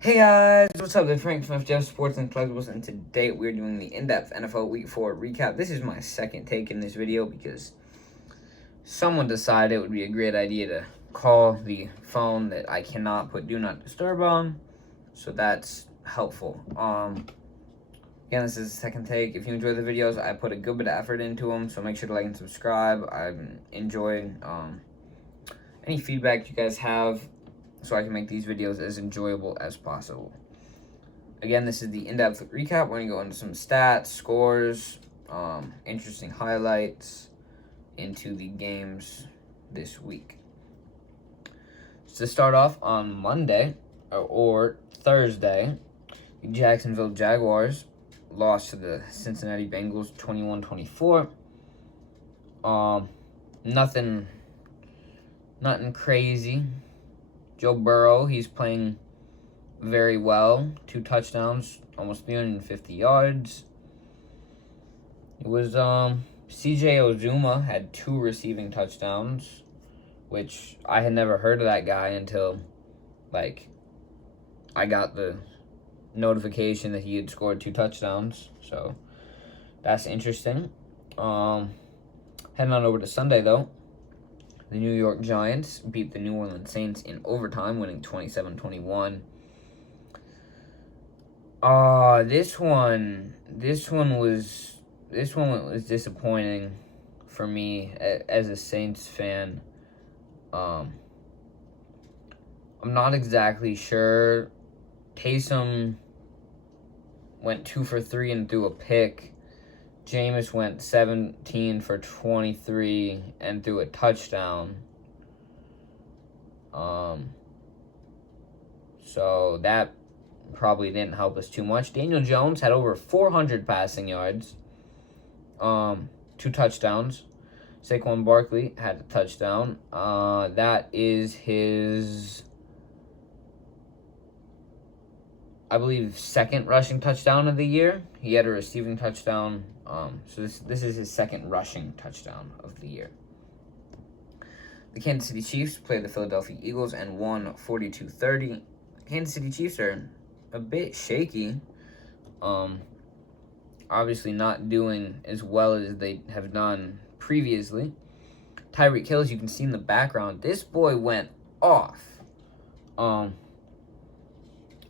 Hey guys, what's up? It's Frank from FGF Sports and Collectibles, and today we're doing the in-depth NFL Week 4 recap. This is my second take in this video because someone decided it would be a great idea to call the phone that I cannot put Do Not Disturb on, so that's helpful. Again, this is the second take. If you enjoy the videos, I put a good bit of effort into them, so make sure to like and subscribe. I've enjoyed any feedback you guys have, so I can make these videos as enjoyable as possible. Again, this is the in-depth recap. We're going to go into some stats, scores, interesting highlights into the games this week. So to start off on Monday, or Thursday, the Jacksonville Jaguars lost to the Cincinnati Bengals 21-24. Nothing crazy. Joe Burrow, he's playing very well. 2 touchdowns, almost 350 yards. It was CJ Uzomah had 2 receiving touchdowns, which I had never heard of that guy until I got the notification that he had scored 2 touchdowns. So that's interesting. Heading on over to Sunday though. The New York Giants beat the New Orleans Saints in overtime, winning 27-21. This one was disappointing for me as a Saints fan. I'm not exactly sure. Taysom went 2 for 3 and threw a pick. Jameis went 17 for 23 and threw a touchdown. So that probably didn't help us too much. Daniel Jones had over 400 passing yards. 2 touchdowns. Saquon Barkley had a touchdown. That is his, I believe, second rushing touchdown of the year. He had a receiving touchdown. So this is his second rushing touchdown of the year. The Kansas City Chiefs played the Philadelphia Eagles and won 42-30. Kansas City Chiefs are a bit shaky. Obviously not doing as well as they have done previously. Tyreek Hill, as you can see in the background, this boy went off.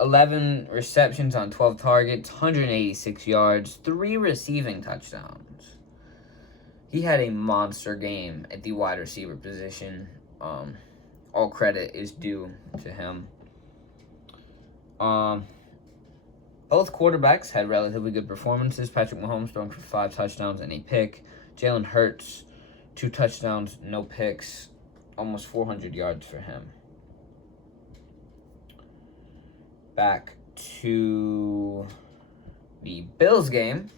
11 receptions on 12 targets, 186 yards, 3 receiving touchdowns. He had a monster game at the wide receiver position. All credit is due to him. Both quarterbacks had relatively good performances. Patrick Mahomes throwing for 5 touchdowns and a pick. Jalen Hurts, 2 touchdowns, no picks, almost 400 yards for him. Back to the Bills game,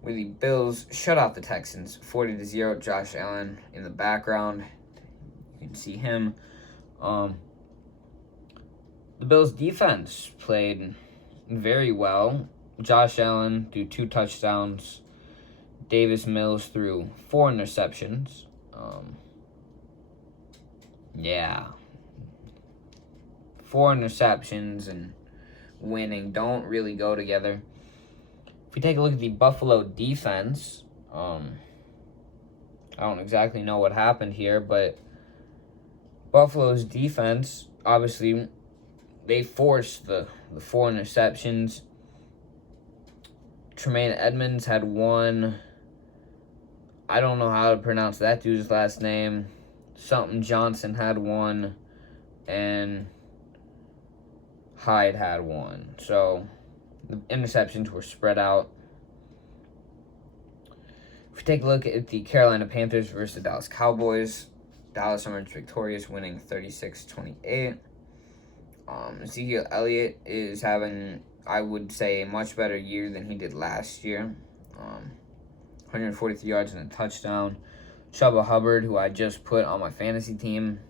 where the Bills shut out the Texans 40-0. Josh Allen in the background, you can see him. The Bills defense played very well. Josh Allen threw 2 touchdowns. Davis Mills threw 4 interceptions. 4 interceptions and winning don't really go together. If we take a look at the Buffalo defense, I don't exactly know what happened here, but Buffalo's defense, obviously, they forced the 4 interceptions. Tremaine Edmonds had 1. I don't know how to pronounce that dude's last name. Something Johnson had 1, and Hyde had 1. So the interceptions were spread out. If we take a look at the Carolina Panthers versus the Dallas Cowboys, Dallas emerged victorious, winning 36-28. Ezekiel Elliott is having, I would say, a much better year than he did last year. 143 yards and a touchdown. Chuba Hubbard, who I just put on my fantasy team,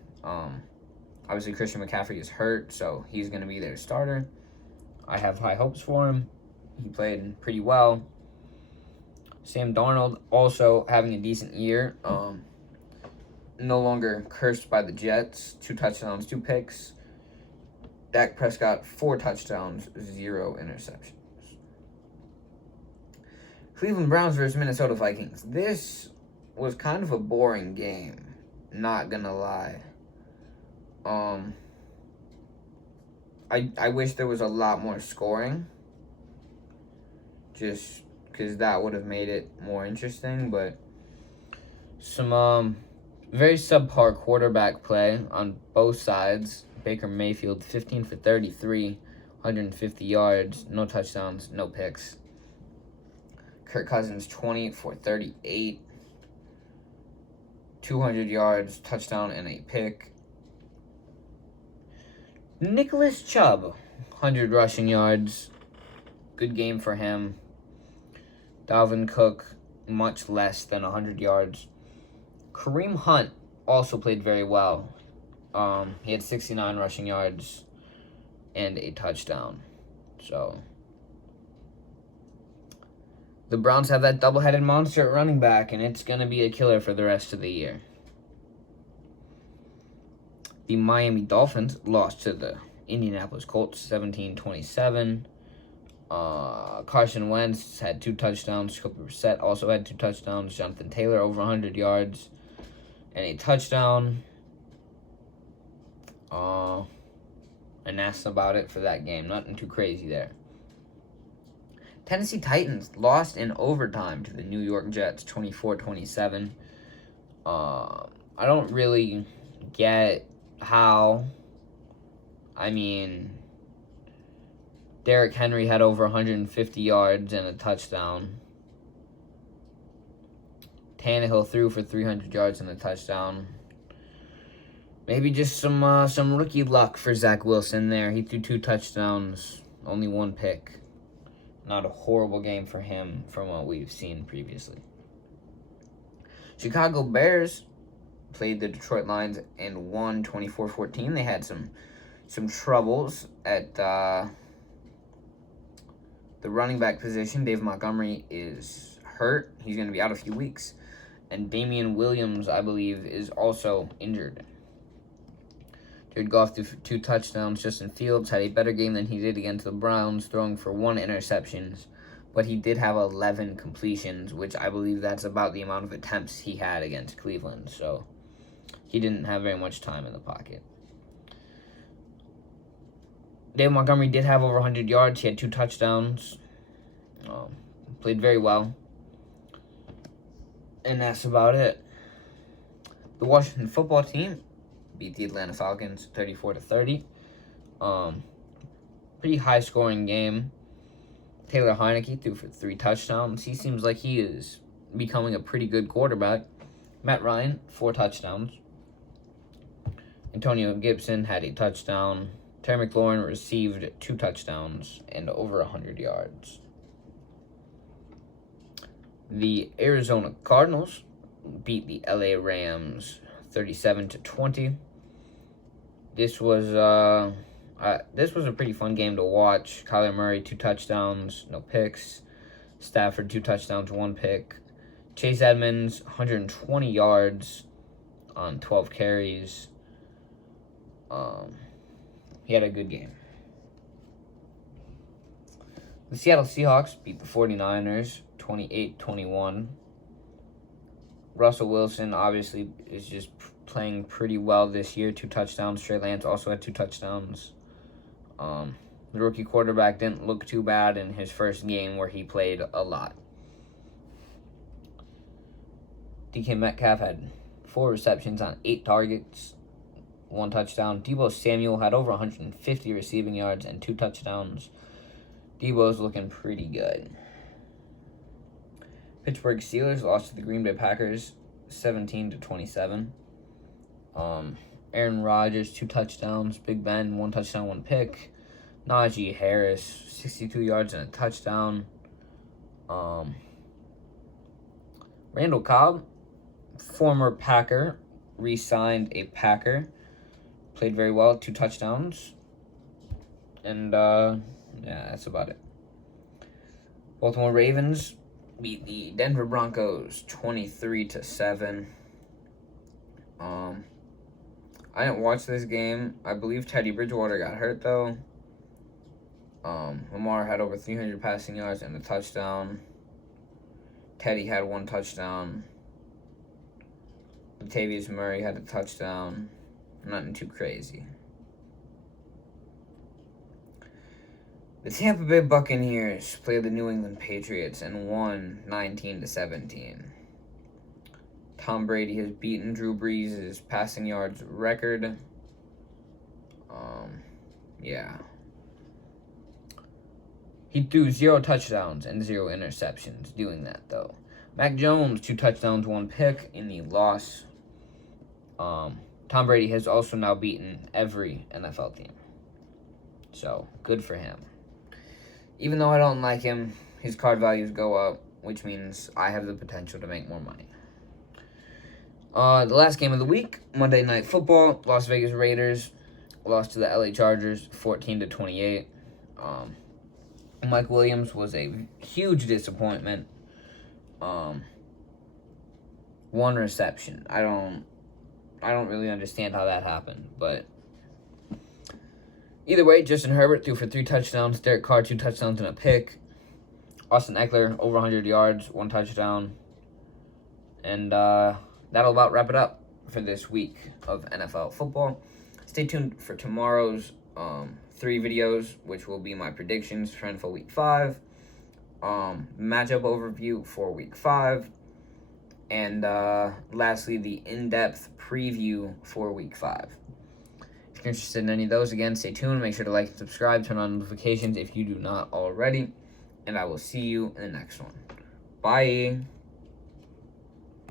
obviously Christian McCaffrey is hurt, so he's going to be their starter. I have high hopes for him. He played pretty well. Sam Darnold also having a decent year. No longer cursed by the Jets. 2 touchdowns, 2 picks. Dak Prescott, 4 touchdowns, 0 interceptions. Cleveland Browns versus Minnesota Vikings. This was kind of a boring game, not gonna lie. I wish there was a lot more scoring, just because that would have made it more interesting, but some very subpar quarterback play on both sides. Baker Mayfield, 15 for 33, 150 yards, no touchdowns, no picks. Kirk Cousins, 20 for 38, 200 yards, touchdown, and a pick. Nicholas Chubb, 100 rushing yards. Good game for him. Dalvin Cook, much less than 100 yards. Kareem Hunt also played very well. He had 69 rushing yards and a touchdown. So the Browns have that double-headed monster at running back, and it's going to be a killer for the rest of the year. The Miami Dolphins lost to the Indianapolis Colts, 17-27. Carson Wentz had 2 touchdowns. Jacoby Brissett also had 2 touchdowns. Jonathan Taylor over 100 yards and a touchdown. And that's about it for that game. Nothing too crazy there. Tennessee Titans lost in overtime to the New York Jets, 24-27. I don't really get how. I mean, Derrick Henry had over 150 yards and a touchdown. Tannehill threw for 300 yards and a touchdown. Maybe just some rookie luck for Zach Wilson there. He threw 2 touchdowns, only 1 pick. Not a horrible game for him from what we've seen previously. Chicago Bears played the Detroit Lions and won 24-14. They had some troubles at the running back position. Dave Montgomery is hurt. He's going to be out a few weeks. And Damian Williams, I believe, is also injured. Jared Goff threw 2 touchdowns. Justin Fields had a better game than he did against the Browns, throwing for 1 interception. But he did have 11 completions, which I believe that's about the amount of attempts he had against Cleveland. So he didn't have very much time in the pocket. Dave Montgomery did have over 100 yards. He had 2 touchdowns. Played very well. And that's about it. The Washington football team beat the Atlanta Falcons 34-30. Pretty high-scoring game. Taylor Heineke threw for 3 touchdowns. He seems like he is becoming a pretty good quarterback. Matt Ryan, 4 touchdowns. Antonio Gibson had a touchdown. Terry McLaurin received 2 touchdowns and over 100 yards. The Arizona Cardinals beat the LA Rams 37-20. This was a pretty fun game to watch. Kyler Murray, 2 touchdowns, no picks. Stafford, 2 touchdowns, 1 pick. Chase Edmonds, 120 yards on 12 carries. He had a good game. The Seattle Seahawks beat the 49ers 28-21. Russell Wilson obviously is just playing pretty well this year. 2 touchdowns. Trey Lance also had 2 touchdowns. The rookie quarterback didn't look too bad in his first game where he played a lot. DK Metcalf had 4 receptions on 8 targets, 1 touchdown. Deebo Samuel had over 150 receiving yards and 2 touchdowns. Deebo's looking pretty good. Pittsburgh Steelers lost to the Green Bay Packers 17-27. Aaron Rodgers, 2 touchdowns. Big Ben, 1 touchdown, 1 pick. Najee Harris, 62 yards and a touchdown. Randall Cobb, former Packer, re-signed a Packer. Played very well, 2 touchdowns. And, yeah, that's about it. Baltimore Ravens beat the Denver Broncos 23-7. I didn't watch this game. I believe Teddy Bridgewater got hurt, though. Lamar had over 300 passing yards and a touchdown. Teddy had 1 touchdown. Latavius Murray had a touchdown. Nothing too crazy. The Tampa Bay Buccaneers played the New England Patriots and won 19-17. Tom Brady has beaten Drew Brees' passing yards record. Yeah. He threw 0 touchdowns and 0 interceptions doing that, though. Mac Jones, 2 touchdowns, 1 pick in the loss. Tom Brady has also now beaten every NFL team. So, good for him. Even though I don't like him, his card values go up, which means I have the potential to make more money. The last game of the week, Monday Night Football, Las Vegas Raiders lost to the LA Chargers 14-28. Mike Williams was a huge disappointment. 1 reception. I don't really understand how that happened, but either way, Justin Herbert threw for 3 touchdowns, Derek Carr 2 touchdowns and a pick. Austin Eckler over 100 yards, 1 touchdown. And that'll about wrap it up for this week of NFL football. Stay tuned for tomorrow's 3 videos, which will be my predictions for NFL Week 5, matchup overview for Week 5, and lastly, the in-depth preview for Week 5. If you're interested in any of those, again, stay tuned. Make sure to like and subscribe, turn on notifications if you do not already, and I will see you in the next one. Bye!